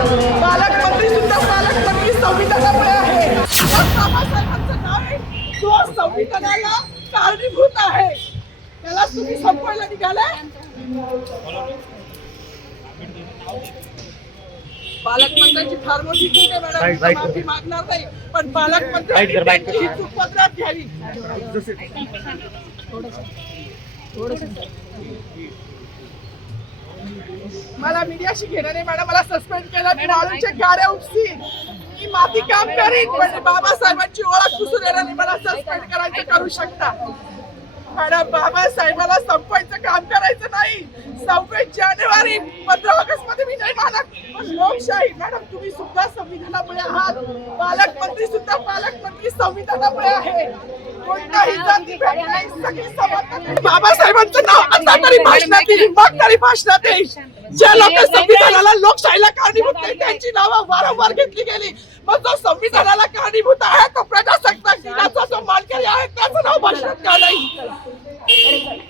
पालकमंत्री सुद्धा पालकमंत्री संविधानामुळे आहे. बाबासाहेबांचं नाव आहे जो संविधानाला कारणीभूत आहे, त्याला तुम्ही संपवायला निघालाय. पालकमंत्र्यांची फार मोठी चूक आहे मॅडम, माफी मागणार नाही, पण पालकमंत्र्यांची ही चूक पदरात घ्यावी. मला मीडियाशी घेणं नाही मॅडम, मला सस्पेंड केलं, मी माळूंच्या गाड्या उपसीन, मी माती काम करीन, पण बाबासाहेबांची ओळख पुसून येणार नाही. मला सस्पेंड करायचं करू शकता मॅडम. बाबासाहेबाला संपवायचं काम करायचं नाही. 26 जानेवारी 15 ऑगस्ट मध्ये मी नाही मानत, पण लोकशाही मॅडम तुम्ही सुद्धा संविधानामुळे आहात. पालकमंत्री सुद्धा पालकमंत्री संविधानामुळे आहे. कोणताही जाती भेद नाही, सगळी समानता. बाबासाहेबांचं नाव आता तरी भाषणात येईल, मग तरी भाषणात येईल. ज्या लोक संविधानाला लोकशाहीला कारणीभूत नाही त्यांची नावं वारंवार घेतली गेली, मग जो संविधानाला कारणीभूत आहे तो प्रजासत्ताक दिनाचा जो मानकरी आहे त्याचं नाव भाषणात का नाही.